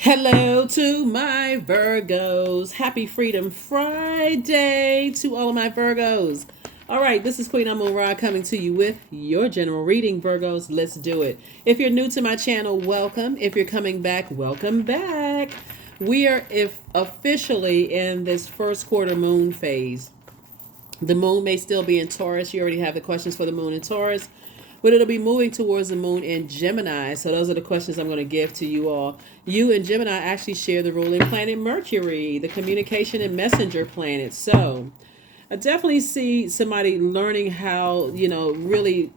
Hello to my Virgos. Happy Freedom Friday to all of my Virgos. All right, this is Queen Amun Ra coming to you with your general reading, Virgos. Let's do it. If you're new to my channel, welcome. If you're coming back, welcome back. We are officially in this first quarter moon phase. The moon may still be in Taurus. You already have the questions for the moon in Taurus, but it'll be moving towards the moon in Gemini. So those are the questions I'm going to give to you all. You and Gemini actually share the ruling planet Mercury, the communication and messenger planet. So I definitely see somebody learning how, really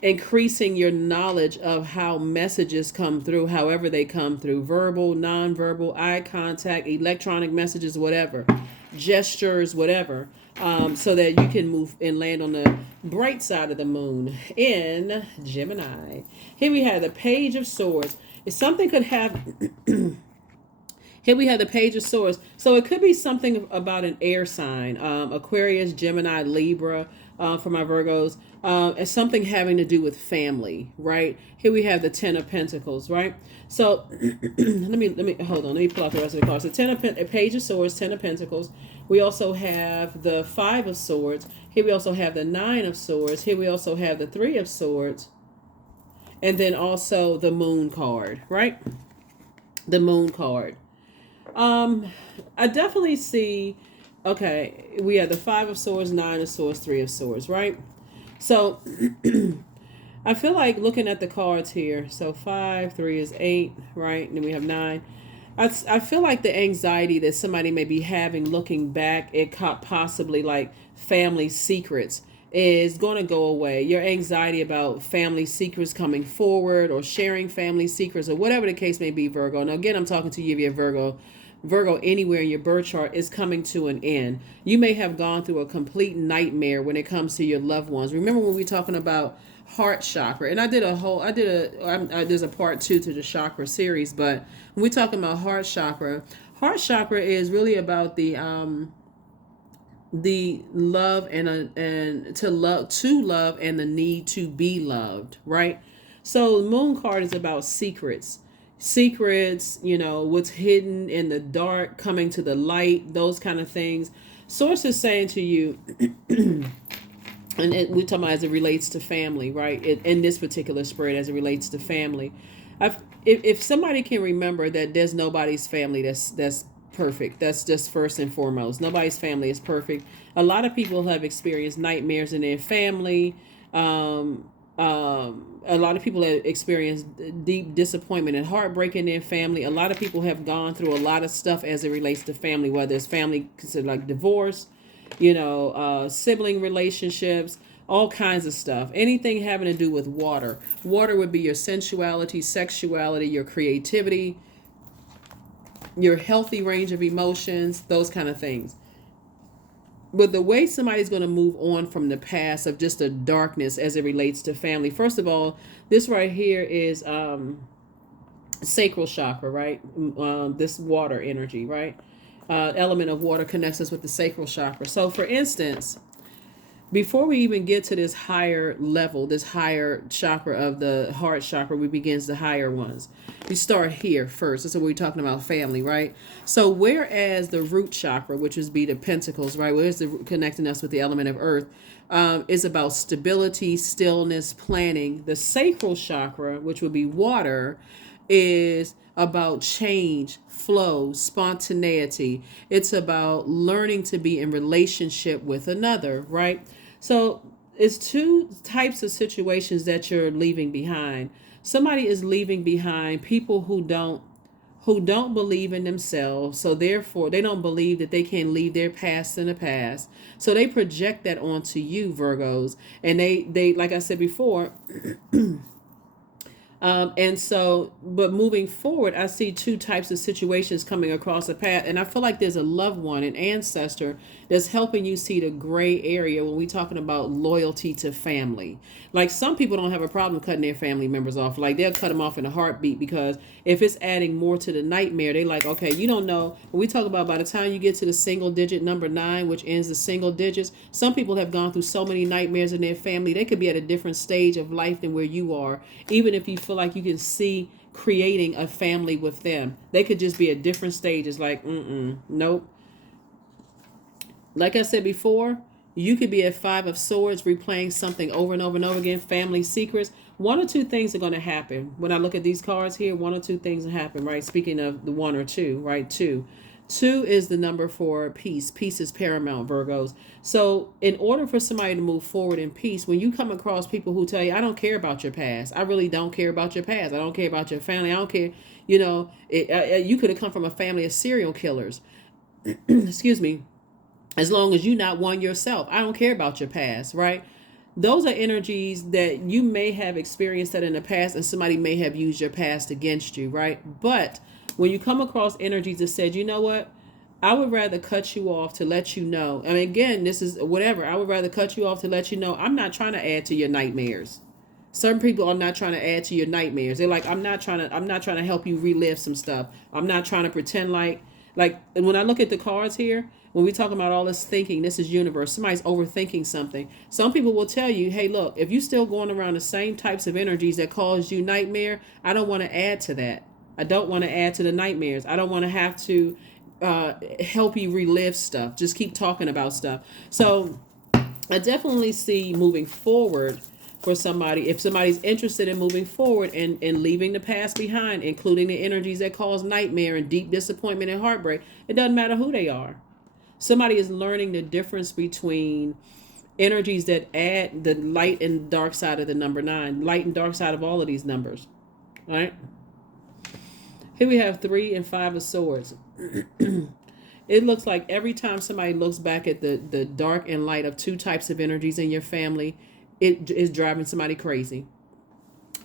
increasing your knowledge of how messages come through, however they come through, verbal, nonverbal, eye contact, electronic messages, whatever, gestures, whatever, so that you can move and land on the bright side of the moon in Gemini. Here we have the Page of Swords. If something could have Here we have the Page of Swords. So it could be something about an air sign, Aquarius, Gemini, Libra, for my Virgos. It's something having to do with family, right? Here we have the Ten of Pentacles, right? So let me hold on. Let me pull out the rest of the cards. The Page of Swords, Ten of Pentacles. We also have the Five of Swords. Here we also have the Nine of Swords. Here we also have the Three of Swords. And then also the Moon card, right? The Moon card. I definitely see, okay, we have the Five of Swords, Nine of Swords, Three of Swords, right? So I feel like looking at the cards here. So 5, 3 is 8, right? And then we have 9. I feel like the anxiety that somebody may be having looking back at possibly like family secrets is going to go away. Your anxiety about family secrets coming forward or sharing family secrets or whatever the case may be, Virgo. Now, again, I'm talking to you if you're Virgo anywhere in your birth chart is coming to an end. You may have gone through a complete nightmare when it comes to your loved ones. Remember when we were talking about heart chakra, and there's a part 2 to the chakra series, but when we're talking about heart chakra is really about the love and to love and the need to be loved, right? So the moon card is about secrets, what's hidden in the dark coming to the light, those kind of things. Source is saying to you, and we're talking about as it relates to family, right? In this particular spread, as it relates to family, if somebody can remember that there's nobody's family that's perfect. That's just first and foremost. Nobody's family is perfect. A lot of people have experienced nightmares in their family. A lot of people have experienced deep disappointment and heartbreak in their family. A lot of people have gone through a lot of stuff as it relates to family, whether it's family considered like divorce, sibling relationships, all kinds of stuff. Anything having to do with water. Water would be your sensuality, sexuality, your creativity, your healthy range of emotions, those kind of things. But the way somebody's going to move on from the past of just the darkness as it relates to family. First of all, this right here is sacral chakra, right? This water energy, right? Element of water connects us with the sacral chakra. So for instance, before we even get to this higher level, this higher chakra of the heart chakra, we begins the higher ones. We start here first. That's what we're talking about, family, right? So whereas the root chakra, which would be the pentacles, right, where's the connecting us with the element of earth, is about stability, stillness, planning. The sacral chakra, which would be water, is about change, flow, spontaneity. It's about learning to be in relationship with another, right? So it's two types of situations that you're leaving behind. Somebody is leaving behind people who don't believe in themselves, so therefore they don't believe that they can leave their past in the past. So they project that onto you, Virgos, and they like I said before. And so, but moving forward, I see two types of situations coming across the path. And I feel like there's a loved one, an ancestor, that's helping you see the gray area when we're talking about loyalty to family. Like some people don't have a problem cutting their family members off. Like they'll cut them off in a heartbeat because if it's adding more to the nightmare, they like, okay, you don't know. When we talk about by the time you get to the single digit number 9, which ends the single digits, some people have gone through so many nightmares in their family. They could be at a different stage of life than where you are. Even if you feel like you can see creating a family with them. They could just be at different stages. Like, nope. Like I said before, you could be at Five of Swords replaying something over and over and over again, family secrets. One or two things are going to happen. When I look at these cards here, one or two things will happen, right? Speaking of the one or two, right? Two. Two is the number for peace. Peace is paramount, Virgos. So in order for somebody to move forward in peace, when you come across people who tell you, I don't care about your past. I really don't care about your past. I don't care about your family. I don't care. You know, you could have come from a family of serial killers. Excuse me. As long as you're not one yourself. I don't care about your past, right? Those are energies that you may have experienced that in the past, and somebody may have used your past against you, right? But when you come across energies that said, you know what, I would rather cut you off to let you know. And again, this is whatever. I would rather cut you off to let you know I'm not trying to add to your nightmares. Some people are not trying to add to your nightmares. They're like, I'm not trying to help you relive some stuff. I'm not trying to pretend like when I look at the cards here, when we talk about all this thinking, this is universe. Somebody's overthinking something. Some people will tell you, hey, look, if you're still going around the same types of energies that cause you nightmare, I don't want to add to that. I don't want to add to the nightmares. I don't want to have to help you relive stuff. Just keep talking about stuff. So I definitely see moving forward for somebody, if somebody's interested in moving forward and leaving the past behind, including the energies that cause nightmare and deep disappointment and heartbreak, it doesn't matter who they are. Somebody is learning the difference between energies that add the light and dark side of the number 9, light and dark side of all of these numbers. All right. Here we have 3 and 5 of Swords. It looks like every time somebody looks back at the dark and light of two types of energies in your family, it is driving somebody crazy.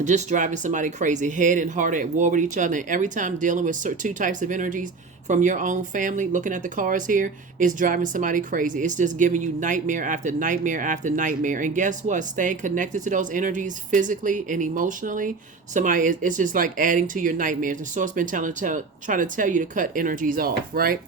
Just driving somebody crazy, head and heart at war with each other. And every time dealing with two types of energies from your own family, looking at the cards here, it's driving somebody crazy. It's just giving you nightmare after nightmare after nightmare. And guess what? Staying connected to those energies physically and emotionally, it's just like adding to your nightmares. The source been trying to tell you to cut energies off, right?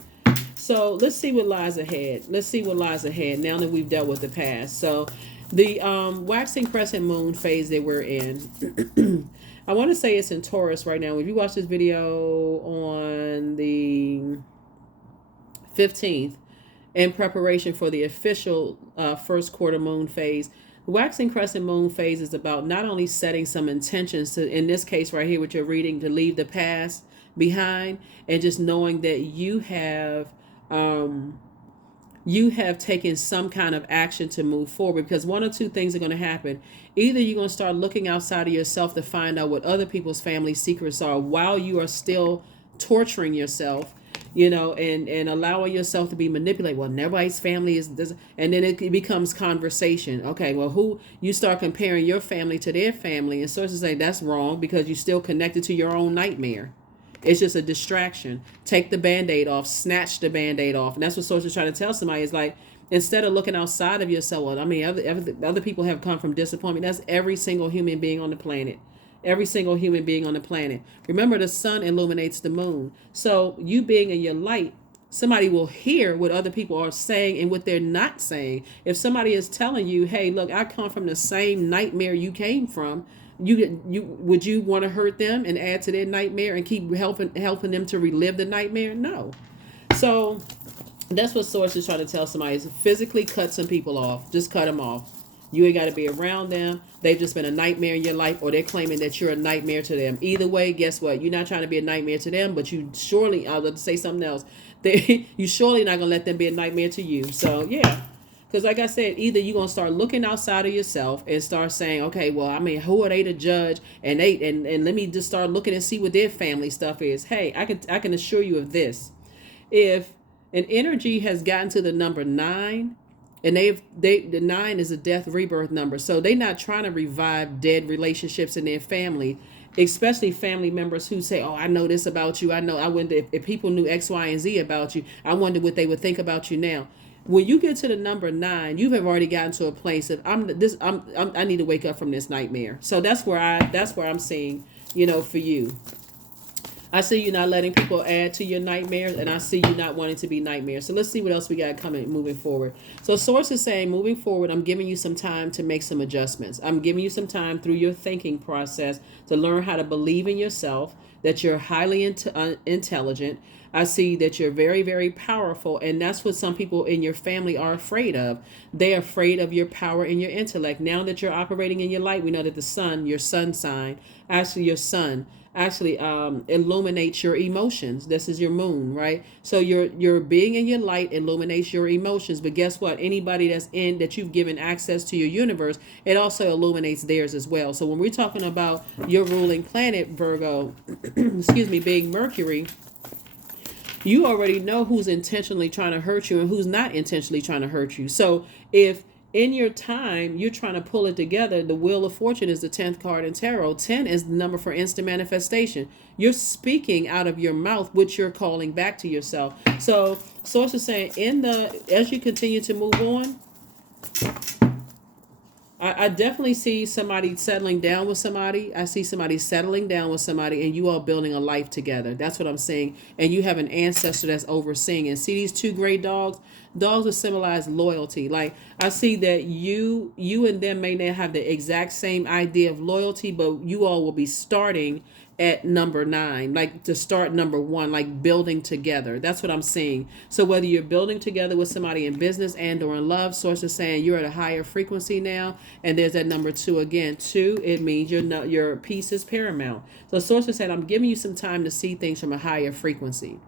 So let's see what lies ahead. Let's see what lies ahead now that we've dealt with the past. So the waxing crescent moon phase that we're in, I want to say it's in Taurus right now. If you watch this video on the 15th, in preparation for the official first quarter moon phase, the waxing crescent moon phase is about not only setting some intentions to, in this case right here, what you're reading, to leave the past behind, and just knowing that you have taken some kind of action to move forward, because one or two things are going to happen. Either you're going to start looking outside of yourself to find out what other people's family secrets are while you are still torturing yourself, and allowing yourself to be manipulated. Well, nobody's family is this, and then it becomes conversation. Okay, well, who you start comparing your family to their family, and sources say that's wrong because you're still connected to your own nightmare. It's just a distraction. Take the Band-Aid off, snatch the Band-Aid off. And that's what sources trying to tell somebody is like, instead of looking outside of yourself, well, I mean, other people have come from disappointment. That's every single human being on the planet. Every single human being on the planet. Remember, the sun illuminates the moon. So you being in your light, somebody will hear what other people are saying and what they're not saying. If somebody is telling you, hey, look, I come from the same nightmare you came from, would you want to hurt them and add to their nightmare and keep helping them to relive the nightmare? No. So that's what source is trying to tell somebody, is physically cut some people off. Just cut them off. You ain't got to be around them. They've just been a nightmare in your life, or they're claiming that you're a nightmare to them. Either way, guess what? You're not trying to be a nightmare to them, but you surely, I was going to say something else. You surely not going to let them be a nightmare to you. So yeah. Because like I said, either you're going to start looking outside of yourself and start saying, okay, well, I mean, who are they to judge? And let me just start looking and see what their family stuff is. Hey, I can assure you of this. If an energy has gotten to the number 9, and the 9 is a death rebirth number. So they're not trying to revive dead relationships in their family, especially family members who say, oh, I know this about you. I wonder if people knew X, Y, and Z about you. I wonder what they would think about you now. When you get to the number 9, you have already gotten to a place of I need to wake up from this nightmare. So that's where I'm seeing, for you. I see you not letting people add to your nightmares, and I see you not wanting to be nightmares. So let's see what else we got coming moving forward. So Source is saying, moving forward, I'm giving you some time to make some adjustments. I'm giving you some time through your thinking process to learn how to believe in yourself, that you're highly intelligent. I see that you're very, very powerful, and that's what some people in your family are afraid of. They're afraid of your power and your intellect. Now that you're operating in your light, we know that the sun, your sun sign, actually your sun, actually illuminates your emotions. This is your moon, right? So your being in your light illuminates your emotions. But guess what? Anybody that you've given access to your universe, it also illuminates theirs as well. So when we're talking about your ruling planet, Virgo, excuse me, being Mercury, you already know who's intentionally trying to hurt you and who's not intentionally trying to hurt you. So if in your time you're trying to pull it together, the Wheel of Fortune is the 10th card in tarot. 10 is the number for instant manifestation. You're speaking out of your mouth, which you're calling back to yourself. So Source is saying, as you continue to move on, I definitely see somebody settling down with somebody. I see somebody settling down with somebody, and you all building a life together. That's what I'm saying. And you have an ancestor that's overseeing. And see these two gray dogs? Dogs will symbolize loyalty. Like, I see that you and them may not have the exact same idea of loyalty, but you all will be starting at number 9, like to start number 1, like building together. That's what I'm seeing. So whether you're building together with somebody in business and or in love, Source is saying you're at a higher frequency now. And there's that number 2 again. 2, it means your peace is paramount. So Source is saying, I'm giving you some time to see things from a higher frequency.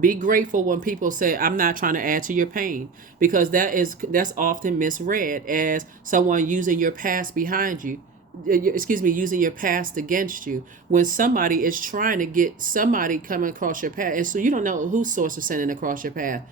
Be grateful when people say, I'm not trying to add to your pain, because that's often misread as someone using your past behind you. Excuse me, using your past against you, when somebody is trying to get somebody coming across your path. And so you don't know who Source is sending across your path.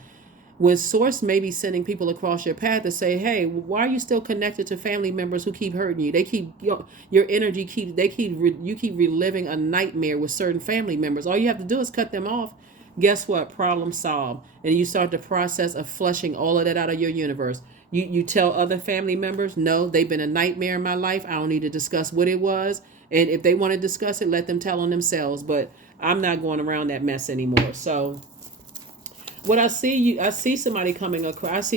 When Source may be sending people across your path to say, hey, why are you still connected to family members who keep hurting you? They keep your energy you keep reliving a nightmare with certain family members. All you have to do is cut them off. Guess what? Problem solved. And you start the process of flushing all of that out of your universe. You tell other family members, no, they've been a nightmare in my life. I don't need to discuss what it was. And if they want to discuss it, let them tell on themselves. But I'm not going around that mess anymore. So what I see somebody coming across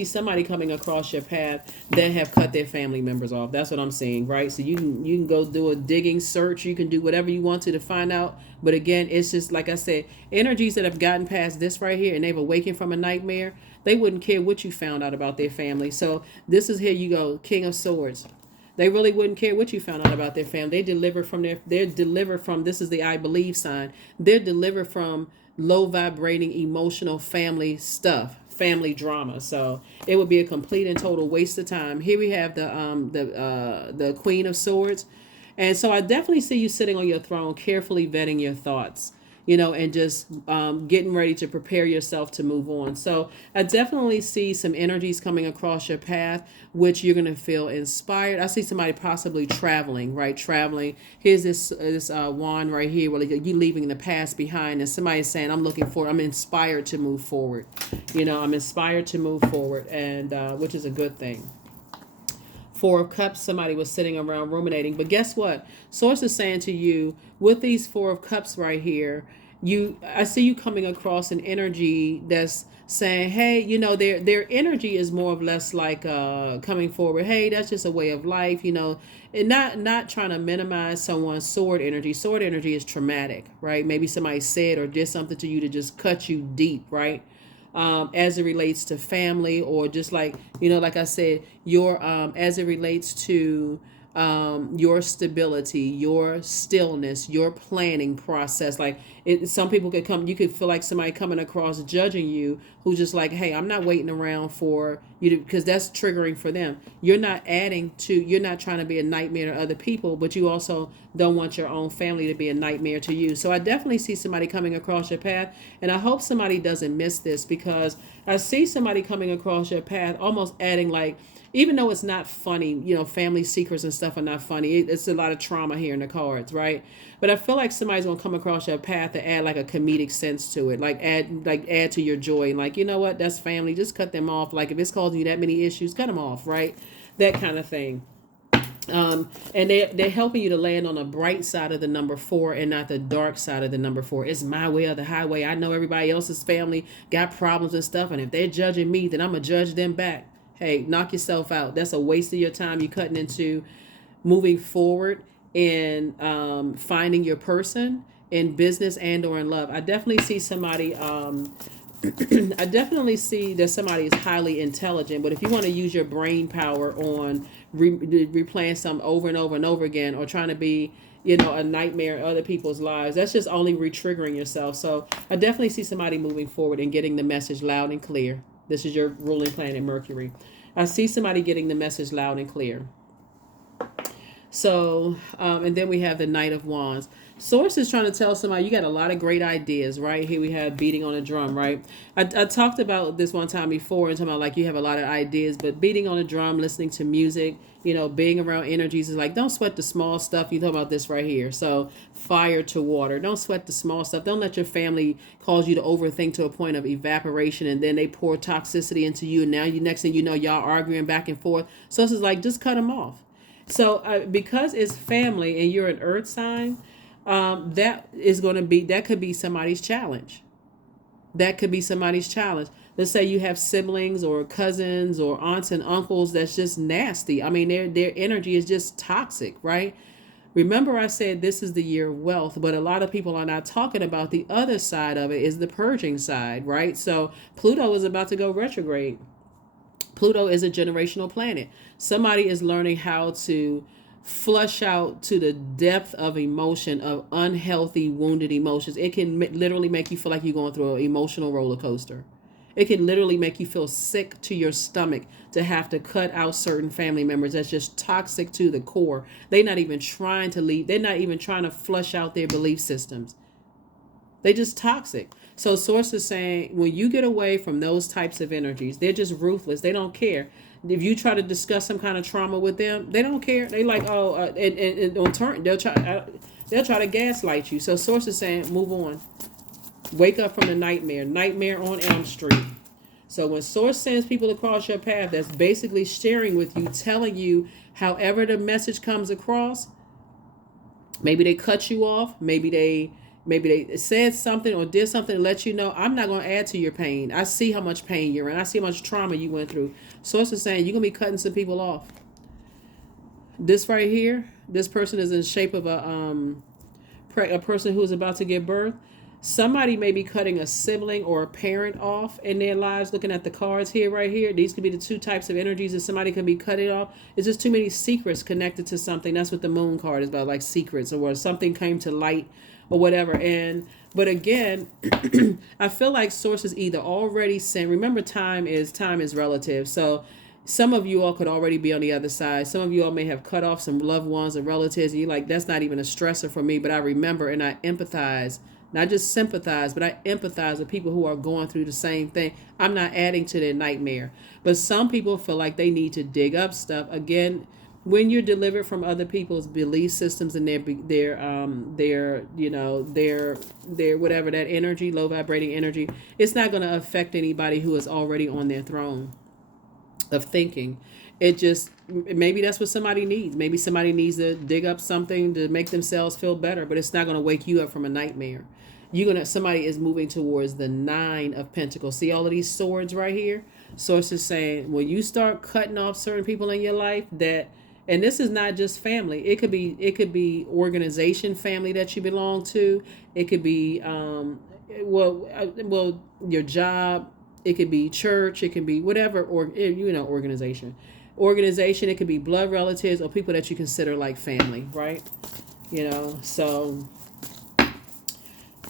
your path that have cut their family members off. That's what I'm seeing, right? So you can go do a digging search, you can do whatever you want to find out. But again, it's just like I said, energies that have gotten past this right here and they've awakened from a nightmare, they wouldn't care what you found out about their family. So this is, here you go, King of Swords. They really wouldn't care what you found out about their family. They're delivered from, this is the I believe sign. They're delivered from low vibrating emotional family stuff, family drama. So it would be a complete and total waste of time. Here we have the Queen of Swords. And so I definitely see you sitting on your throne, carefully vetting your thoughts, and just getting ready to prepare yourself to move on. So I definitely see some energies coming across your path, which you're going to feel inspired. I see somebody possibly traveling, right? Traveling. Here's this wand right here where you leaving the past behind, and somebody's saying, I'm inspired to move forward. I'm inspired to move forward, and which is a good thing. 4 of Cups, somebody was sitting around ruminating. But guess what? Source is saying to you, with these 4 of Cups right here, I see you coming across an energy that's saying, hey, their energy is more or less like coming forward. Hey, that's just a way of life, and not trying to minimize someone's sword energy. Sword energy is traumatic, right? Maybe somebody said or did something to you to just cut you deep, right? As it relates to family, or just like I said, your as it relates to your stability, your stillness, your planning process. Like some people you could feel like somebody coming across judging you, who's just like, hey, I'm not waiting around for you to, because that's triggering for them. You're not trying to be a nightmare to other people, but you also don't want your own family to be a nightmare to you. So I definitely see somebody coming across your path, and I hope somebody doesn't miss this, because I see somebody coming across your path almost adding, like, even though it's not funny, family secrets and stuff are not funny. It's a lot of trauma here in the cards, right? But I feel like somebody's gonna come across your path to add like a comedic sense to it, like add to your joy, and like, you know what, that's family. Just cut them off. Like if it's causing you that many issues, cut them off, right? That kind of thing. And they're helping you to land on the bright side of the number 4 and not the dark side of the number 4. It's my way or the highway. I know everybody else's family got problems and stuff, and if they're judging me, then I'm gonna judge them back. Hey, knock yourself out. That's a waste of your time. You're cutting into moving forward and finding your person in business and or in love. I definitely see somebody. I definitely see that somebody is highly intelligent, but if you want to use your brain power on replaying something over and over and over again, or trying to be, a nightmare in other people's lives, that's just only re-triggering yourself. So I definitely see somebody moving forward and getting the message loud and clear. This is your ruling planet, Mercury. I see somebody getting the message loud and clear. So, and then we have the Knight of Wands. Source is trying to tell somebody you got a lot of great ideas, right? Here we have beating on a drum, right? I talked about this one time before and talking about like you have a lot of ideas, but beating on a drum, listening to music, being around energies is like, don't sweat the small stuff. You talk about this right here. So fire to water. Don't sweat the small stuff. Don't let your family cause you to overthink to a point of evaporation, and then they pour toxicity into you. And now next thing you know, y'all arguing back and forth. So it's like, just cut them off. So because it's family and you're an earth sign, that could be somebody's challenge. That could be somebody's challenge. Let's say you have siblings or cousins or aunts and uncles that's just nasty. I mean, their energy is just toxic, right? Remember I said this is the year of wealth, but a lot of people are not talking about the other side of it, is the purging side, right? So Pluto is about to go retrograde. Pluto is a generational planet. Somebody is learning how to flush out to the depth of emotion, of unhealthy, wounded emotions. It can literally make you feel like you're going through an emotional roller coaster. It can literally make you feel sick to your stomach to have to cut out certain family members that's just toxic to the core. They're not even trying to leave. They're not even trying to flush out their belief systems. They're just toxic. So Source is saying when you get away from those types of energies, they're just ruthless. They don't care. If you try to discuss some kind of trauma with them, they don't care. They like, and on turn, they'll try to gaslight you. So Source is saying, move on. Wake up from the nightmare. Nightmare on Elm Street. So when Source sends people across your path, that's basically sharing with you, telling you however the message comes across. Maybe they cut you off. Maybe they said something or did something to let you know, I'm not going to add to your pain. I see how much pain you're in. I see how much trauma you went through. Source is saying you're going to be cutting some people off. This right here, this person is in shape of a person who is about to give birth. Somebody may be cutting a sibling or a parent off in their lives. Looking at the cards here, right here, these could be the two types of energies that somebody can be cutting off. It's just too many secrets connected to something. That's what the moon card is about, like secrets, or where something came to light or whatever. But again, I feel like Source is either already sent. Remember, time is relative. So some of you all could already be on the other side. Some of you all may have cut off some loved ones and relatives, and you're like, that's not even a stressor for me. But I remember and I empathize. Not just sympathize, but I empathize with people who are going through the same thing. I'm not adding to their nightmare. But some people feel like they need to dig up stuff. Again, when you're delivered from other people's belief systems and their whatever, that energy, low vibrating energy, it's not going to affect anybody who is already on their throne of thinking. It just, maybe that's what somebody needs. Maybe somebody needs to dig up something to make themselves feel better, but it's not going to wake you up from a nightmare. Somebody is moving towards the 9 of Pentacles. See all of these swords right here? Source is saying when you start cutting off certain people in your life, and this is not just family. It could be organization, family that you belong to. It could be your job. It could be church. It can be whatever, or organization. It could be blood relatives or people that you consider like family, right? So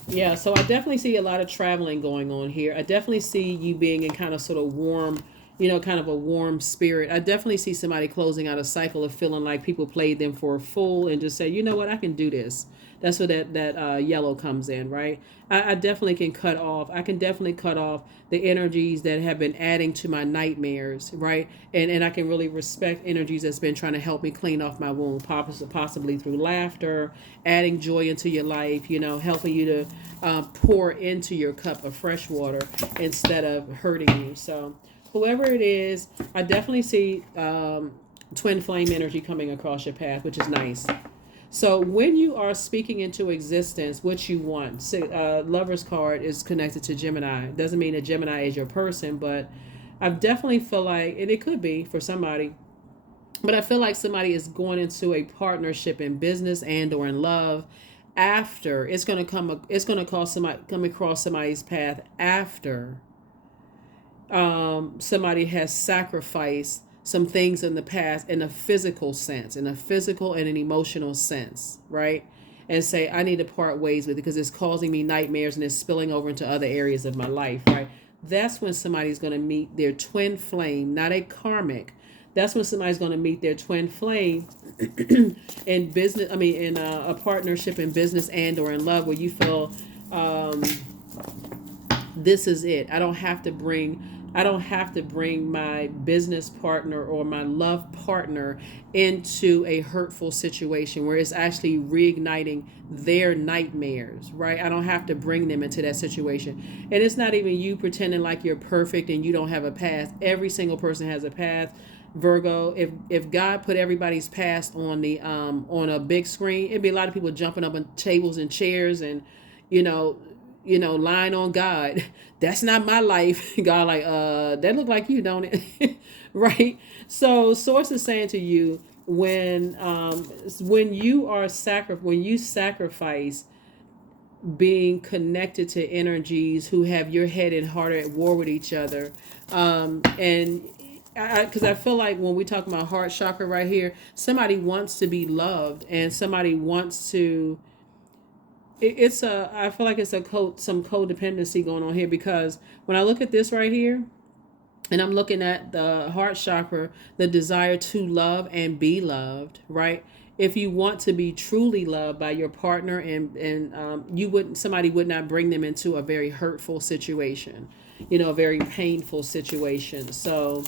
yeah, so I definitely see a lot of traveling going on here. I definitely see you being in kind of sort of warm, kind of a warm spirit. I definitely see somebody closing out a cycle of feeling like people played them for a fool and just say, you know what, I can do this. That's where that yellow comes in, right? I definitely can cut off. I can definitely cut off the energies that have been adding to my nightmares, right? And I can really respect energies that's been trying to help me clean off my wound, possibly through laughter, adding joy into your life, helping you to pour into your cup of fresh water instead of hurting you. So whoever it is, I definitely see twin flame energy coming across your path, which is nice. So when you are speaking into existence what you want, Lover's card is connected to Gemini. Doesn't mean that Gemini is your person, but I definitely feel like, and it could be for somebody, but I feel like somebody is going into a partnership in business and or in love after it's going to come across somebody's path after somebody has sacrificed some things in the past in a physical sense, in a physical and an emotional sense, right? And say, I need to part ways with it because it's causing me nightmares and it's spilling over into other areas of my life, right? That's when somebody's going to meet their twin flame, not a karmic. That's when somebody's going to meet their twin flame in business. I mean, in a partnership in business and or in love, where you feel this is it. I don't have to bring my business partner or my love partner into a hurtful situation where it's actually reigniting their nightmares, right? I don't have to bring them into that situation. And it's not even you pretending like you're perfect and you don't have a past. Every single person has a past. Virgo, if God put everybody's past on a big screen, it'd be a lot of people jumping up on tables and chairs and you know lying on God. That's not my life. God, like, that look like you, don't it? Right? So source is saying to you, when you sacrifice being connected to energies who have your head and heart at war with each other, and because I feel like when we talk about heart chakra right here, somebody wants to be loved and somebody wants to. I feel like it's some codependency going on here, because when I look at this right here, and I'm looking at the heart chakra, the desire to love and be loved, right? If you want to be truly loved by your partner, and somebody would not bring them into a very hurtful situation, a very painful situation. So,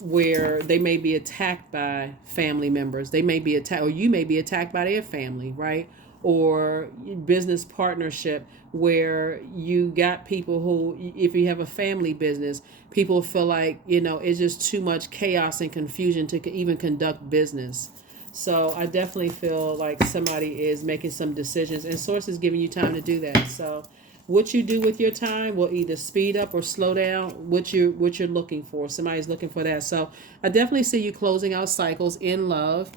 where they may be attacked by family members, they may be attacked, or you may be attacked by their family, right? Or business partnership where you got people who, if you have a family business, people feel like, it's just too much chaos and confusion to even conduct business. So I definitely feel like somebody is making some decisions, and source is giving you time to do that. So what you do with your time will either speed up or slow down what you're looking for. Somebody's looking for that. So I definitely see you closing out cycles in love.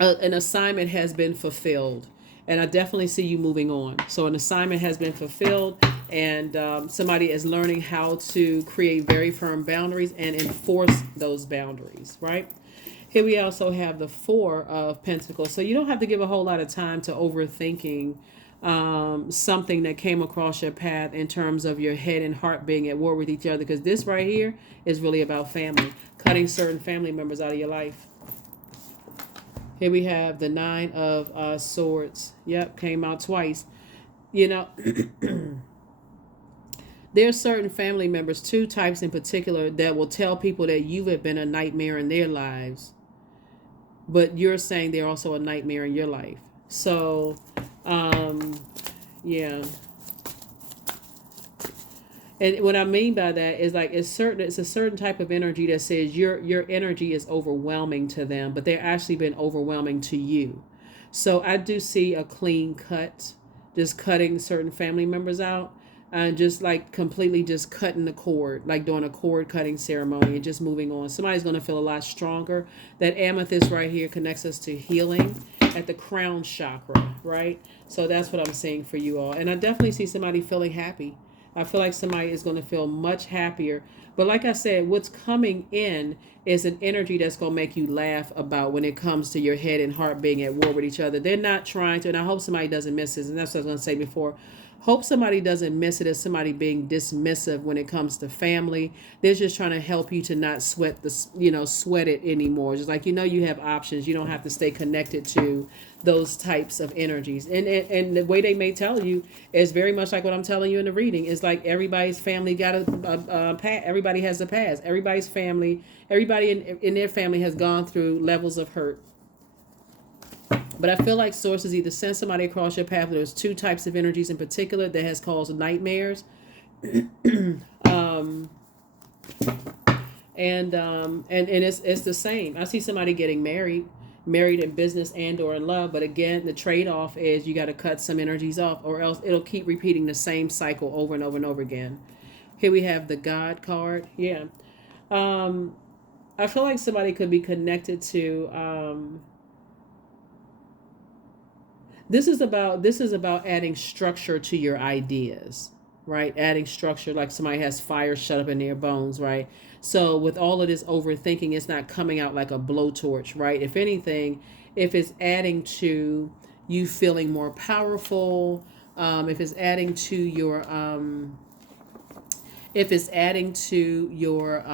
An assignment has been fulfilled, and I definitely see you moving on. So an assignment has been fulfilled, and somebody is learning how to create very firm boundaries and enforce those boundaries, right? Here we also have the Four of Pentacles. So you don't have to give a whole lot of time to overthinking something that came across your path in terms of your head and heart being at war with each other, because this right here is really about family, cutting certain family members out of your life. Here we have the Nine of Swords. Yep, came out twice. There's certain family members, two types in particular, that will tell people that you have been a nightmare in their lives, but you're saying they're also a nightmare in your life. So, yeah. And what I mean by that is, like, it's a certain type of energy that says your energy is overwhelming to them, but they're actually been overwhelming to you. So I do see a clean cut, just cutting certain family members out, and just like completely just cutting the cord, like doing a cord cutting ceremony and just moving on. Somebody's going to feel a lot stronger. That amethyst right here connects us to healing at the crown chakra, right? So that's what I'm saying for you all. And I definitely see somebody feeling happy. I feel like somebody is going to feel much happier. But like I said, what's coming in is an energy that's going to make you laugh about when it comes to your head and heart being at war with each other. They're not trying to, and I hope somebody doesn't miss this, and that's what I was going to say before. Hope somebody doesn't miss it as somebody being dismissive when it comes to family. They're just trying to help you to not sweat it anymore. Just like, you have options. You don't have to stay connected to those types of energies. And the way they may tell you is very much like what I'm telling you in the reading. It's like everybody's family got a past. Everybody has a past. Everybody's family, everybody in their family has gone through levels of hurt. But I feel like sources either send somebody across your path. There's two types of energies in particular that has caused nightmares. And it's the same. I see somebody getting married in business and or in love, but again, the trade-off is you got to cut some energies off, or else it'll keep repeating the same cycle over and over and over again. Here we have the God card. Yeah. um I feel like somebody could be connected to this is about adding structure to your ideas, right? Adding structure, like somebody has fire shut up in their bones, right? So with all of this overthinking, it's not coming out like a blowtorch, right? If anything, if it's adding to you feeling more powerful, if it's adding to your if it's adding to your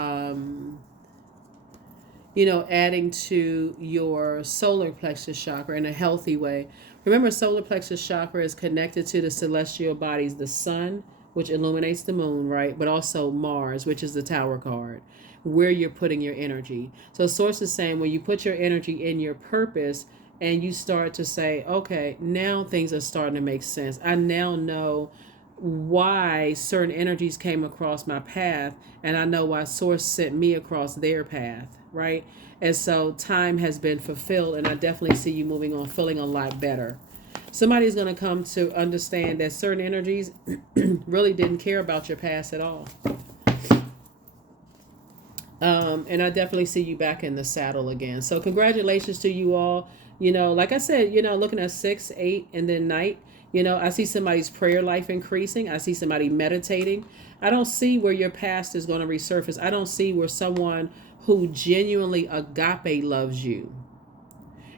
adding to your solar plexus chakra in a healthy way. Remember, solar plexus chakra is connected to the celestial bodies, the sun, which illuminates the moon, right? But also Mars, which is the tower card, where you're putting your energy. So Source is saying when you put your energy in your purpose and you start to say, okay, now things are starting to make sense. I now know why certain energies came across my path, and I know why Source sent me across their path, right? And so time has been fulfilled, and I definitely see you moving on, feeling a lot better. Somebody's going to come to understand that certain energies really didn't care about your past at all. And I definitely see you back in the saddle again. So congratulations to you all. Like I said, looking at 6, 8, and then night, I see somebody's prayer life increasing. I see somebody meditating. I don't see where your past is going to resurface. I don't see where someone who genuinely agape loves you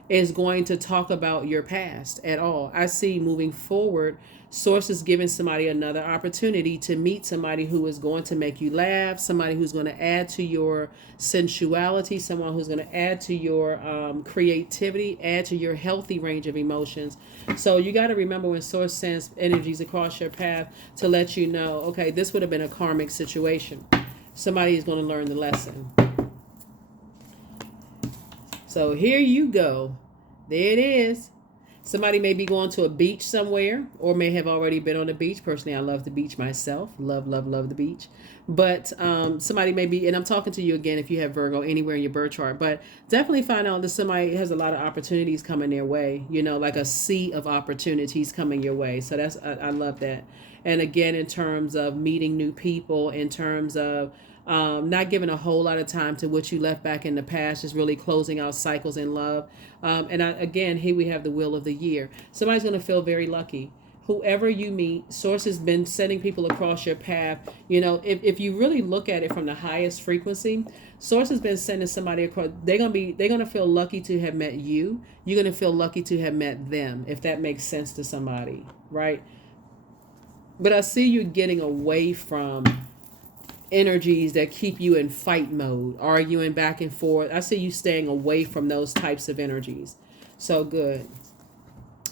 is going to talk about your past at all. I see moving forward, Source is giving somebody another opportunity to meet somebody who is going to make you laugh, somebody who's going to add to your sensuality, someone who's going to add to your creativity, add to your healthy range of emotions. So you got to remember when Source sends energies across your path to let you know, okay, this would have been a karmic situation. Somebody is going to learn the lesson. So here you go. There it is. Somebody may be going to a beach somewhere or may have already been on the beach. Personally, I love the beach myself. Love, love, love the beach. But somebody may be, and I'm talking to you again if you have Virgo anywhere in your birth chart, but definitely find out that somebody has a lot of opportunities coming their way, like a sea of opportunities coming your way. So I love that. And again, in terms of meeting new people, in terms of not giving a whole lot of time to what you left back in the past, just really closing out cycles in love. Again, here we have the wheel of the year. Somebody's going to feel very lucky. Whoever you meet, Source has been sending people across your path. If you really look at it from the highest frequency, Source has been sending somebody across. They're gonna feel lucky to have met you. You're gonna feel lucky to have met them, if that makes sense to somebody, right? But I see you getting away from energies that keep you in fight mode, arguing back and forth. I see you staying away from those types of energies. So good.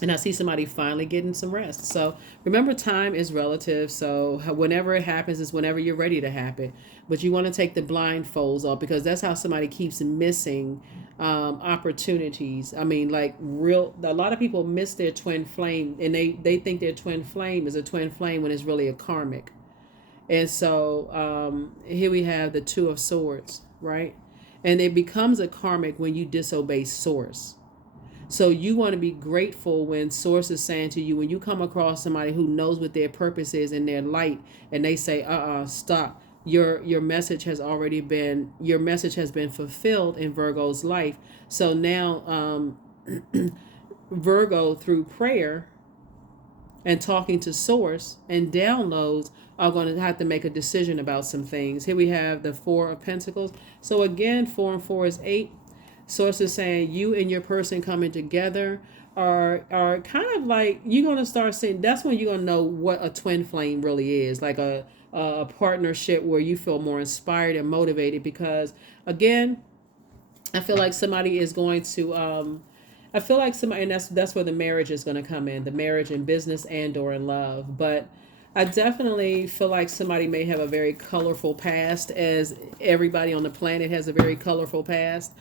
And I see somebody finally getting some rest. So remember, time is relative. So whenever it happens is whenever you're ready to happen. But you want to take the blindfolds off, because that's how somebody keeps missing opportunities. I mean, like a lot of people miss their twin flame, and they think their twin flame is a twin flame when it's really a karmic. And so here we have the Two of Swords, right? And it becomes a karmic when you disobey Source. So you want to be grateful when Source is saying to you, when you come across somebody who knows what their purpose is in their light, and they say, stop. Your message has been fulfilled in Virgo's life. So now Virgo, through prayer and talking to Source and downloads, are going to have to make a decision about some things. Here we have the Four of Pentacles. So again, 4 and 4 is 8. Source is saying you and your person coming together are kind of like, you're going to start seeing, that's when you're going to know what a twin flame really is, like a partnership where you feel more inspired and motivated. Because again, I feel like somebody is going to I feel like somebody, and that's where the marriage is going to come in, the marriage in business and or in love. But I definitely feel like somebody may have a very colorful past, as everybody on the planet has a very colorful past.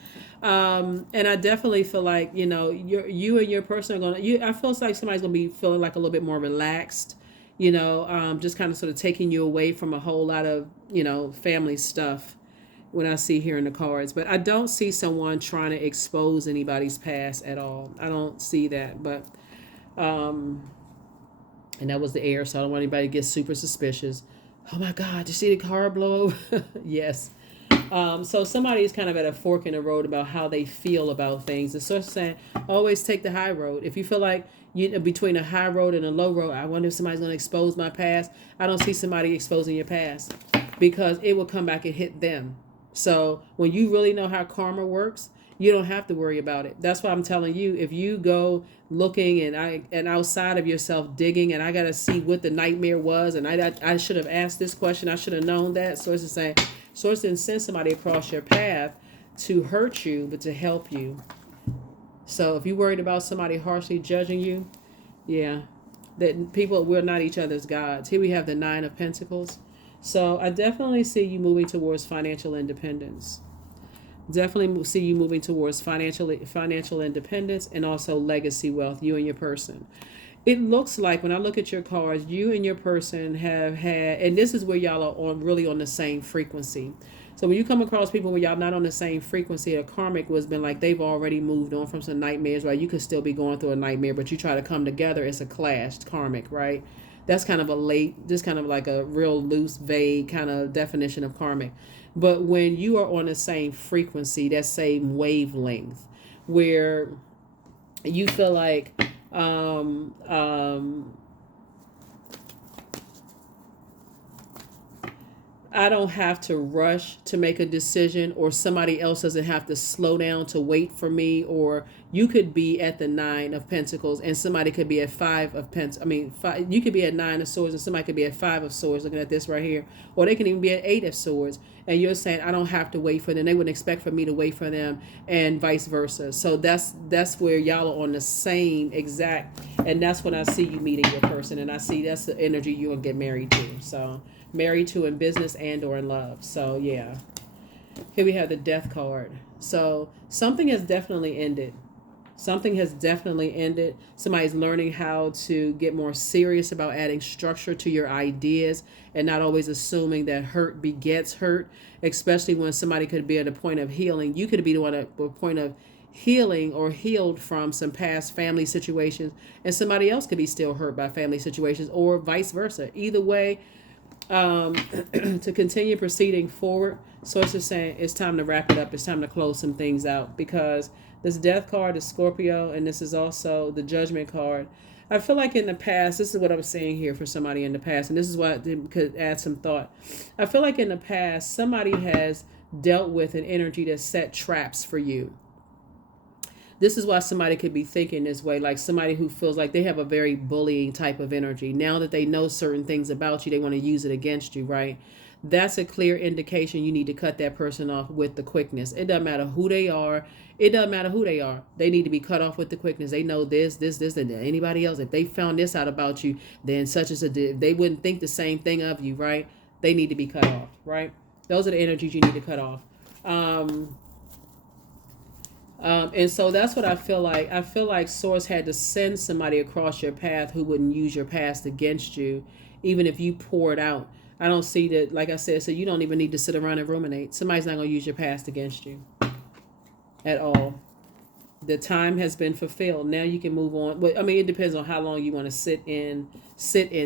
And I definitely feel like, you and your person are going to, I feel like somebody's going to be feeling like a little bit more relaxed, just kind of sort of taking you away from a whole lot of, family stuff. when I see here in the cards. But I don't see someone trying to expose anybody's past at all. I don't see that. But and that was the air, so I don't want anybody to get super suspicious. Oh my God, did you see the car blow over? Yes. So somebody is kind of at a fork in the road about how they feel about things. And so saying, always take the high road. If you feel like you between a high road and a low road, I wonder if somebody's going to expose my past. I don't see somebody exposing your past because it will come back and hit them. So when you really know how karma works, you don't have to worry about it. That's why I'm telling you, if you go looking and outside of yourself digging, and I got to see what the nightmare was, and I should have asked this question, I should have known that. So it's the same. Source didn't send somebody across your path to hurt you, but to help you. So if you're worried about somebody harshly judging you, yeah, that people, we're not each other's gods. Here we have the Nine of Pentacles. So I definitely see you moving towards financial independence. Definitely see you moving towards financial independence and also legacy wealth, you and your person. It looks like when I look at your cards, you and your person have had, and this is where y'all are really on the same frequency. So when you come across people where y'all not on the same frequency, a karmic was been like they've already moved on from some nightmares, right? You could still be going through a nightmare, but you try to come together. It's a clash, karmic, right? That's kind of a late, just kind of like a real loose, vague kind of definition of karmic. But when you are on the same frequency, that same wavelength, where you feel like I don't have to rush to make a decision, or somebody else doesn't have to slow down to wait for me, or you could be at the Nine of Pentacles and somebody could be at Five of Pentacles. I mean, you could be at Nine of Swords and somebody could be at Five of Swords, looking at this right here. Or they can even be at Eight of Swords. And you're saying, I don't have to wait for them. They wouldn't expect for me to wait for them, and vice versa. So that's where y'all are on the same exact, and that's when I see you meeting your person. And I see that's the energy you will get married to. So married to in business and or in love. So yeah. Here we have the Death card. So something has definitely ended. Something has definitely ended. Somebody's learning how to get more serious about adding structure to your ideas and not always assuming that hurt begets hurt, especially when somebody could be at a point of healing. You could be the one at a point of healing or healed from some past family situations, and somebody else could be still hurt by family situations, or vice versa. Either way, to continue proceeding forward, Source is saying it's time to wrap it up. It's time to close some things out, because this Death card is Scorpio, and this is also the Judgment card. I feel like in the past, this is what I'm saying here for somebody in the past, and this is what could add some thought. I feel like in the past, somebody has dealt with an energy that set traps for you. This is why somebody could be thinking this way, like somebody who feels like they have a very bullying type of energy. Now that they know certain things about you, they want to use it against you, right? That's a clear indication you need to cut that person off with the quickness. It doesn't matter who they are. It doesn't matter who they are. They need to be cut off with the quickness. They know this, and anybody else. If they found this out about you, then such as they wouldn't think the same thing of you, right? They need to be cut off, right? Those are the energies you need to cut off. And so that's what I feel like. I feel like Source had to send somebody across your path who wouldn't use your past against you, even if you pour it out. I don't see that, like I said, so you don't even need to sit around and ruminate. Somebody's not going to use your past against you at all. The time has been fulfilled. Now you can move on. But I mean, it depends on how long you want to sit in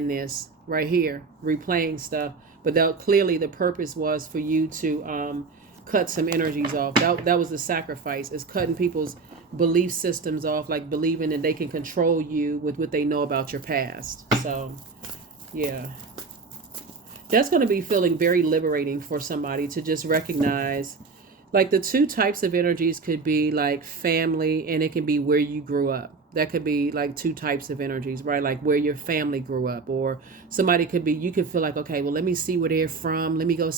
this right here, replaying stuff. But clearly the purpose was for you to cut some energies off. That was the sacrifice, is cutting people's belief systems off, like believing that they can control you with what they know about your past. So yeah, that's going to be feeling very liberating for somebody to just recognize, like, the two types of energies could be like family, and it can be where you grew up. That could be like two types of energies, right? Like where your family grew up, or somebody could be, you could feel like, okay, well, let me see where they're from. Let me go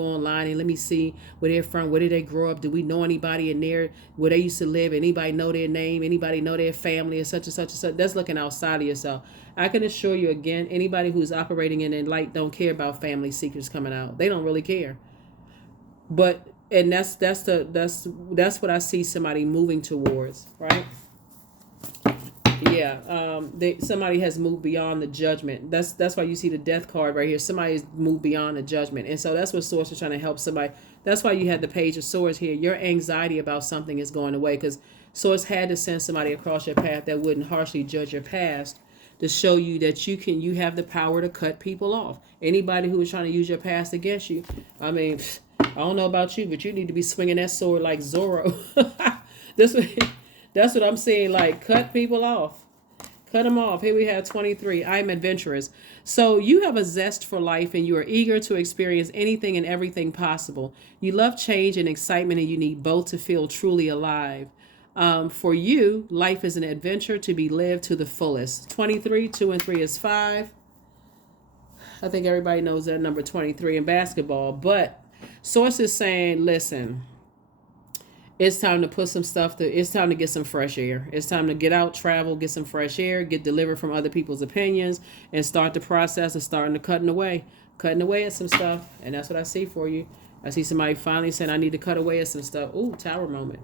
online and let me see where they're from. Where did they grow up? Do we know anybody in there where they used to live? Anybody know their name? Anybody know their family, or such and such and such? That's looking outside of yourself. I can assure you again, anybody who's operating in light don't care about family secrets coming out. They don't really care. But, and that's what I see somebody moving towards, right? Yeah, somebody has moved beyond the judgment. That's why you see the death card right here. Somebody's moved beyond the judgment, and so that's what Source is trying to help somebody. That's why you had the Page of Swords here. Your anxiety about something is going away because Source had to send somebody across your path that wouldn't harshly judge your past to show you that you have the power to cut people off. Anybody who is trying to use your past against you. I mean, I don't know about you, but you need to be swinging that sword like Zorro. this That's what I'm saying. Like, cut people off. Cut them off. Here we have 23. I'm adventurous. So you have a zest for life and you are eager to experience anything and everything possible. You love change and excitement and you need both to feel truly alive. For you, life is an adventure to be lived to the fullest. 23, 2 and 3 is 5. I think everybody knows that number 23 in basketball. But Source is saying, listen, it's time to put some stuff it's time to get some fresh air. It's time to get out, travel, get some fresh air, get delivered from other people's opinions, and start the process of starting to cutting away at some stuff. And that's what I see for you. I see somebody finally saying, I need to cut away at some stuff. Ooh, Tower moment.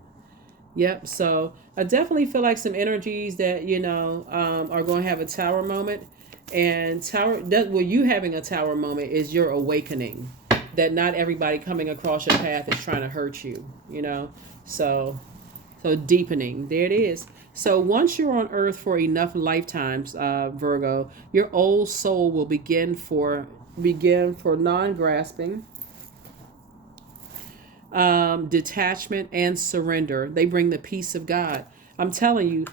Yep. So I definitely feel like some energies that, are going to have a Tower moment. And you having a Tower moment is your awakening that not everybody coming across your path is trying to hurt you, So deepening. There it is. So once you're on earth for enough lifetimes, Virgo, your old soul will begin for non-grasping, detachment, and surrender. They bring the peace of God. I'm telling you,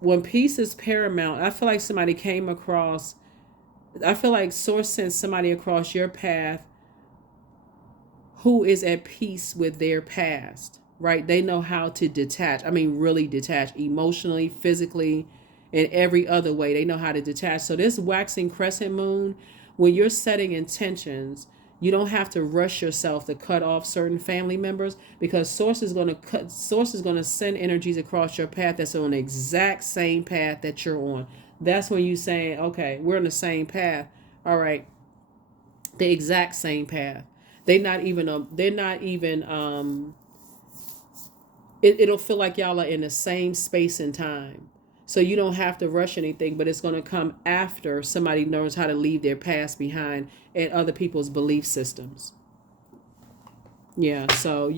when peace is paramount, I feel like Source sent somebody across your path who is at peace with their past, right? They know how to detach. I mean, really detach emotionally, physically, in every other way. They know how to detach. So this waxing crescent moon, when you're setting intentions, you don't have to rush yourself to cut off certain family members because Source is going to send energies across your path that's on the exact same path that you're on. That's when you saying, okay, we're on the same path. All right. The exact same path. It'll feel like y'all are in the same space and time. So you don't have to rush anything, but it's going to come after somebody knows how to leave their past behind and other people's belief systems. Yeah, so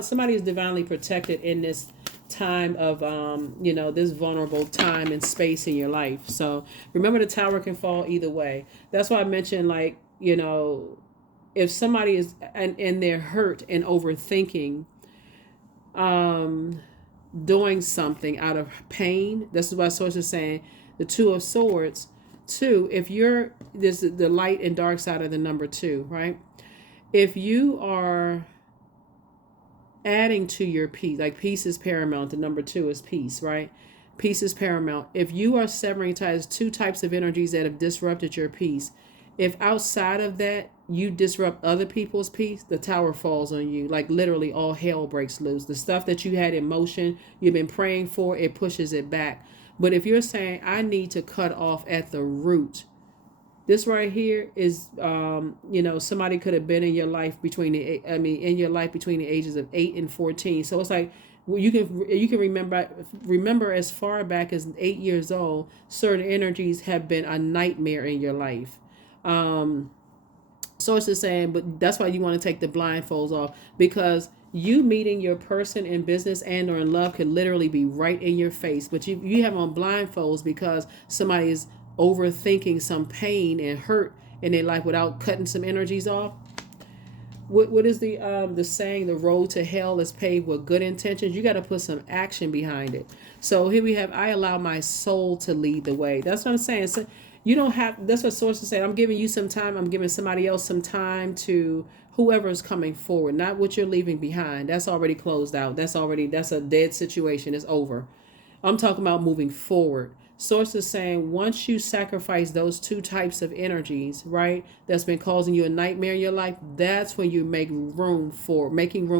somebody is divinely protected in this time of, this vulnerable time and space in your life. So remember, the Tower can fall either way. That's why I mentioned, if somebody is and they're hurt and overthinking, doing something out of pain. This is why Source is saying the Two of Swords. Two, there's the light and dark side of the number 2, right? If you are adding to your peace, like peace is paramount, the number 2 is peace, right? Peace is paramount. If you are severing ties, 2 types of energies that have disrupted your peace, if outside of that you disrupt other people's peace, the Tower falls on you. Like literally all hell breaks loose. The stuff that you had in motion, you've been praying for, it pushes it back. But if you're saying, I need to cut off at the root, this right here is, somebody could have been in your life between the ages of 8 and 14. So it's like, you can remember as far back as 8 years old, certain energies have been a nightmare in your life. Source is saying, but that's why you want to take the blindfolds off, because you meeting your person in business and or in love could literally be right in your face, but you have on blindfolds because somebody is overthinking some pain and hurt in their life without cutting some energies off. What is the saying? The road to hell is paved with good intentions. You got to put some action behind it. So here we have, I allow my soul to lead the way. That's what I'm saying. So you don't have, that's what Source is saying. I'm giving you some time. I'm giving somebody else some time to whoever is coming forward, not what you're leaving behind. That's already closed out. That's a dead situation. It's over. I'm talking about moving forward. Source is saying once you sacrifice those 2 types of energies, right, that's been causing you a nightmare in your life, that's when you making room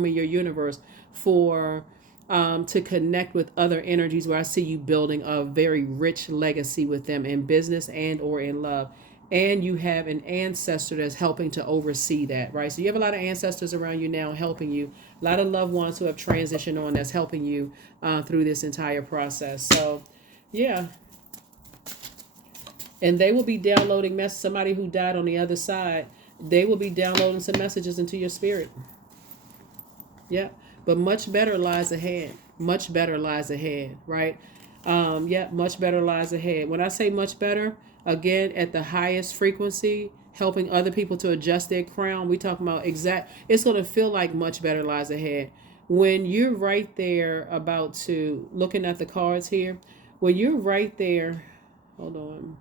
in your universe for to connect with other energies where I see you building a very rich legacy with them in business and or in love. And you have an ancestor that's helping to oversee that, right? So you have a lot of ancestors around you now helping you. A lot of loved ones who have transitioned on that's helping you through this entire process. So Yeah. And they will be downloading somebody who died on the other side. They will be downloading some messages into your spirit. Yeah. But much better lies ahead. Much better lies ahead, right? Yeah, much better lies ahead. When I say much better, again, at the highest frequency, helping other people to adjust their crown, we talking about it's going to feel like much better lies ahead. When you're right there about to, looking at the cards here, when you're right there, hold on,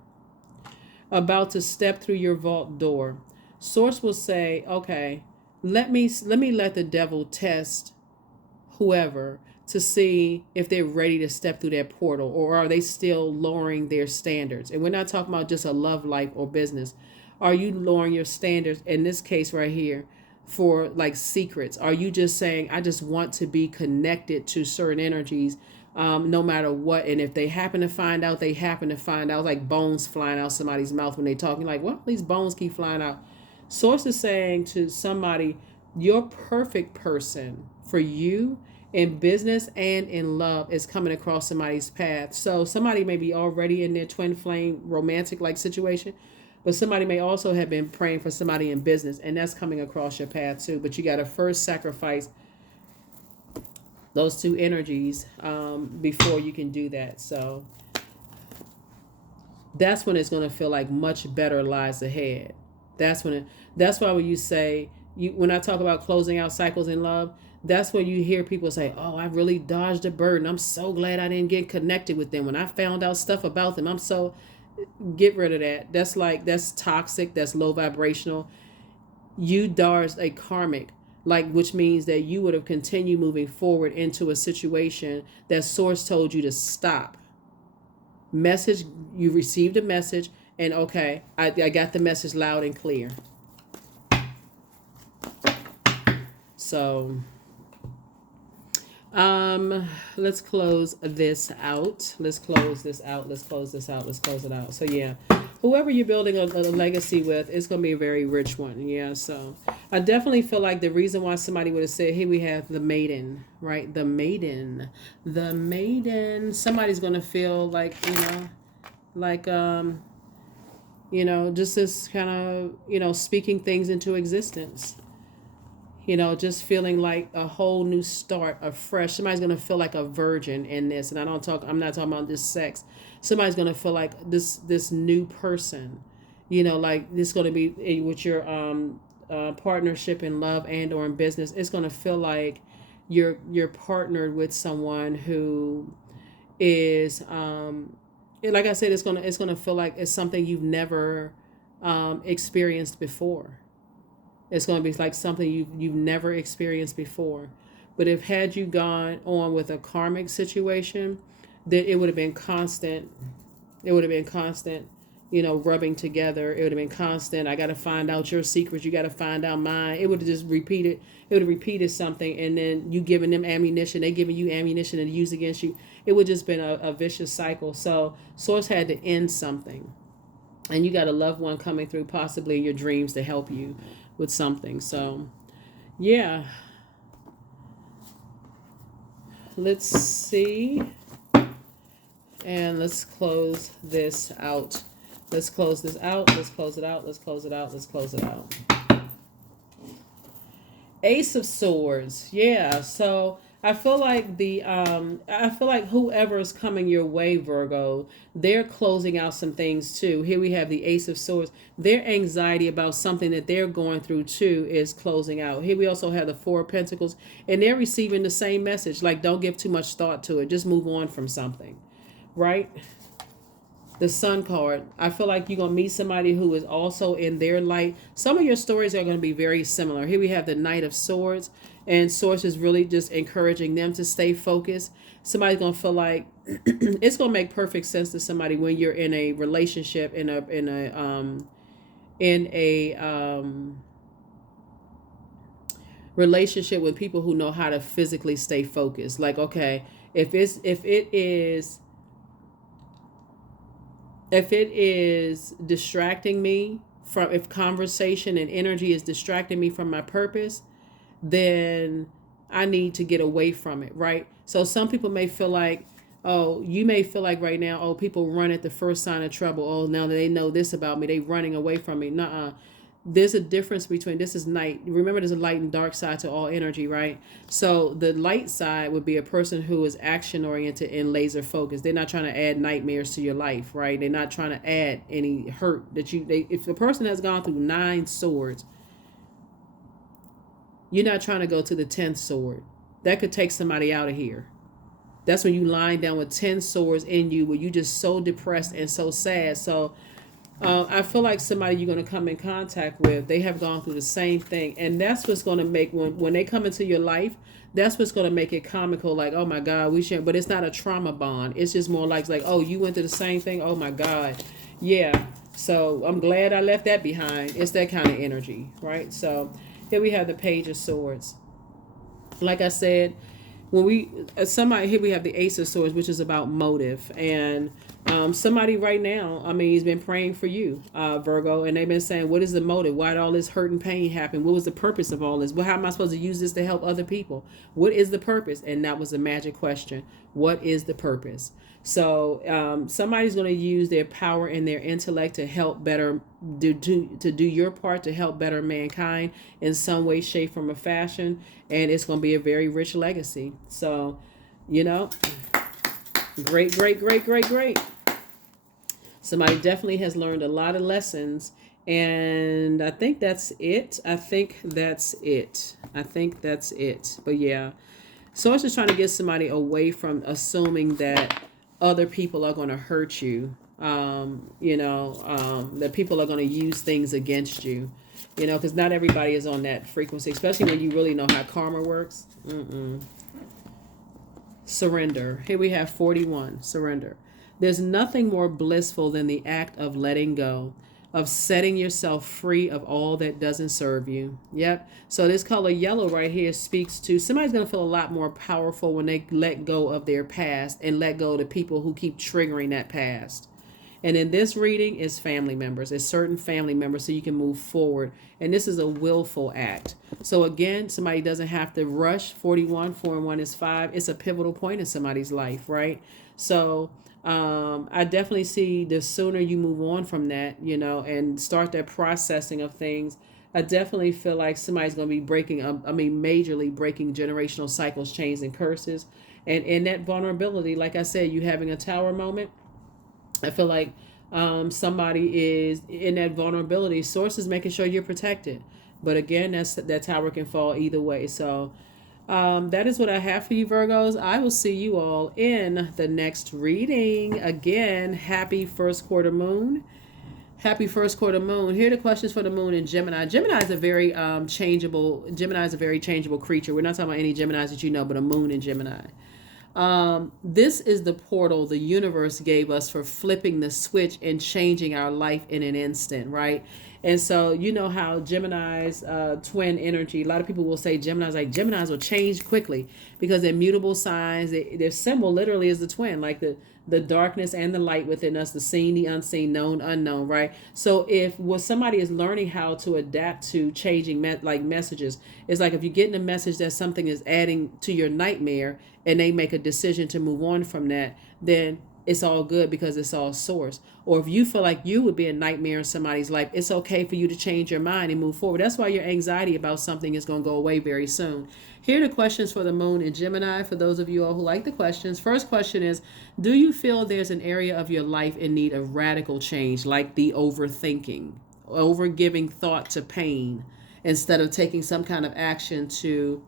about to step through your vault door, source will say, okay, let the devil test whoever to see if they're ready to step through that portal, or are they still lowering their standards. And we're not talking about just a love life or business. Are you lowering your standards in this case right here for like secrets? Are you just saying, I just want to be connected to certain energies, no matter what? And if they happen to find out, they happen to find out, like bones flying out somebody's mouth when they talking, like, well, these bones keep flying out. Source is saying to somebody, your perfect person for you in business and in love is coming across somebody's path. So somebody may be already in their twin flame romantic like situation, but somebody may also have been praying for somebody in business, and that's coming across your path too. But you got to first sacrifice those two energies before you can do that. So that's when it's going to feel like much better lies ahead. That's why when you say, when I talk about closing out cycles in love, that's when you hear people say, oh, I really dodged a burden. I'm so glad I didn't get connected with them. When I found out stuff about them, get rid of that. That's toxic. That's low vibrational. You dodged a karmic, which means that you would have continued moving forward into a situation that source told you to stop. Message, you received a message, and okay, I got the message loud and clear. So let's close this out. Let's close this out. Let's close it out. So yeah, whoever you're building a legacy with, it's going to be a very rich one. Yeah. So I definitely feel like the reason why somebody would have said, here we have the maiden, right? The maiden. Somebody's going to feel like, just this kind of, speaking things into existence. Just feeling like a whole new start, afresh. Somebody's gonna feel like a virgin in this, and I'm not talking about this sex. Somebody's gonna feel like this new person, like this gonna be with your partnership in love and or in business. It's gonna feel like you're partnered with someone who is like I said, it's gonna feel like it's something you've never experienced before. It's going to be like something you've never experienced before. But had you gone on with a karmic situation, that it would have been constant. It would have been constant, rubbing together. It would have been constant. I got to find out your secrets. You got to find out mine. It would have just repeated. It would have repeated something, and then you giving them ammunition. They giving you ammunition to use against you. It would just been a vicious cycle. So source had to end something, and you got a loved one coming through, possibly in your dreams, to help you with something. So yeah, let's see, and let's close this out. Let's close this out. Let's close it out. Let's close it out. Let's close it out. Ace of Swords. Yeah. So I feel like whoever is coming your way, Virgo, they're closing out some things too. Here we have the Ace of Swords. Their anxiety about something that they're going through too is closing out. Here we also have the Four of Pentacles, and they're receiving the same message. Like, don't give too much thought to it. Just move on from something, right? The Sun card. I feel like you're going to meet somebody who is also in their light. Some of your stories are going to be very similar. Here we have the Knight of Swords, and Source is really just encouraging them to stay focused. Somebody's going to feel like it's going to make perfect sense to somebody when you're in a relationship, in a relationship with people who know how to physically stay focused. Like, okay, if it is distracting me from, if conversation and energy is distracting me from my purpose, then I need to get away from it, right? So some people may feel like Oh, you may feel like right now, oh, people run at the first sign of trouble. Oh, now that they know this about me, they running away from me. Nuh-uh. There's a difference between, this is night. Remember, there's a light and dark side to all energy, right? So the light side would be a person who is action oriented and laser focused. They're not trying to add nightmares to your life, right? They're not trying to add any hurt that if a person has gone through 9 swords, you're not trying to go to the 10th sword. That could take somebody out of here. That's when you lying down with 10 swords in you, where you just so depressed and so sad. So I feel like somebody you're going to come in contact with, they have gone through the same thing. And that's what's going to make, when they come into your life, that's what's going to make it comical. Like, oh my God, we shouldn't. But it's not a trauma bond. It's just more like, oh, you went through the same thing. Oh my God. Yeah. So I'm glad I left that behind. It's that kind of energy, right? So here we have the Page of Swords. Like I said, when somebody here, we have the Ace of Swords, which is about motive. And somebody right now, I mean, he's been praying for you, Virgo, and they've been saying, what is the motive? Why did all this hurt and pain happen? What was the purpose of all this? Well, how am I supposed to use this to help other people? What is the purpose? And that was the magic question. What is the purpose? So somebody's going to use their power and their intellect to help better, to do your part to help better mankind in some way, shape, form, or fashion. And it's going to be a very rich legacy. So, great, great, great, great, great. Somebody definitely has learned a lot of lessons. And I think that's it. But yeah. So I was just trying to get somebody away from assuming that other people are going to hurt you. That people are going to use things against you. Because not everybody is on that frequency, especially when you really know how karma works. Surrender. Here we have 41. Surrender. There's nothing more blissful than the act of letting go, of setting yourself free of all that doesn't serve you. Yep. So this color yellow right here speaks to somebody's going to feel a lot more powerful when they let go of their past and let go of the people who keep triggering that past. And in this reading is family members. It's certain family members so you can move forward. And this is a willful act. So again, somebody doesn't have to rush. 41, 4 and 1 is 5. It's a pivotal point in somebody's life, right? So I definitely see the sooner you move on from that, and start that processing of things, I definitely feel like somebody's going to be majorly breaking generational cycles, chains, and curses. And in that vulnerability, like I said, you having a tower moment, I feel like somebody is in that vulnerability. Source is making sure you're protected. But again, that tower can fall either way. So that is what I have for you, Virgos. I will see you all in the next reading. Again, happy first quarter moon. Happy first quarter moon. Here are the questions for the moon in Gemini. Gemini is a very changeable creature. We're not talking about any Geminis that you know, but a moon in Gemini. This is the portal the universe gave us for flipping the switch and changing our life in an instant, right? And so you know how Gemini's twin energy, a lot of people will say Geminis will change quickly because they're mutable signs. Their symbol literally is the twin, like the darkness and the light within us, the seen, the unseen, known, unknown, right? So if somebody is learning how to adapt to changing messages, it's like if you're getting a message that something is adding to your nightmare and they make a decision to move on from that, then it's all good because it's all source. Or if you feel like you would be a nightmare in somebody's life, it's okay for you to change your mind and move forward. That's why your anxiety about something is going to go away very soon. Here are the questions for the moon in Gemini, for those of you all who like the questions. First question is, do you feel there's an area of your life in need of radical change, like the overthinking, over giving thought to pain, instead of taking some kind of action to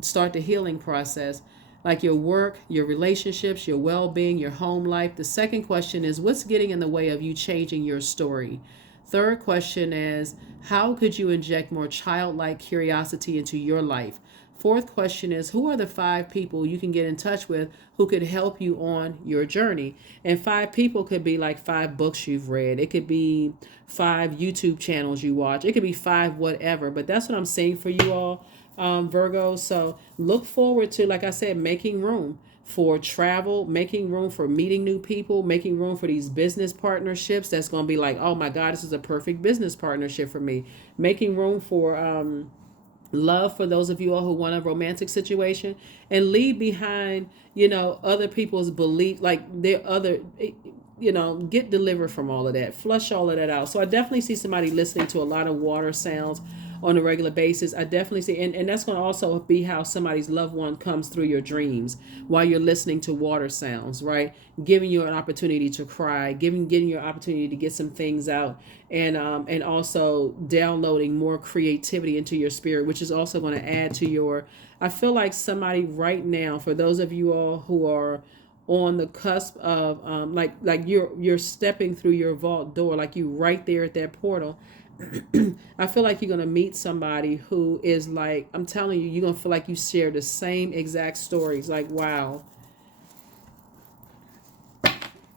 start the healing process? Like your work, your relationships, your well-being, your home life. The second question is, what's getting in the way of you changing your story? Third question is, how could you inject more childlike curiosity into your life? Fourth question is, who are the 5 people you can get in touch with who could help you on your journey? And 5 people could be like 5 books you've read. It could be 5 YouTube channels you watch. It could be 5 whatever. But that's what I'm saying for you all, Virgo. So look forward to, like I said, making room for travel, making room for meeting new people, making room for these business partnerships. That's going to be like, oh my God, this is a perfect business partnership for me. Making room for Love for those of you all who want a romantic situation, and leave behind, you know, other people's belief, like their other, you know, get delivered from all of that, flush all of that out. So I definitely see somebody listening to a lot of water sounds on a regular basis. I definitely see, and that's going to also be how somebody's loved one comes through your dreams while you're listening to water sounds, right? Giving you an opportunity to cry, getting you an opportunity to get some things out, and also downloading more creativity into your spirit, which is also going to add to your. I feel like somebody right now, for those of you all who are on the cusp of like you're stepping through your vault door, like you right there at that portal. I feel like you're gonna meet somebody who is like, I'm telling you, you're gonna feel like you share the same exact stories. Like, wow.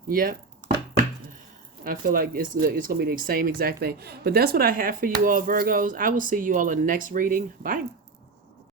Yep. I feel like it's gonna be the same exact thing. But that's what I have for you all, Virgos. I will see you all in the next reading. Bye.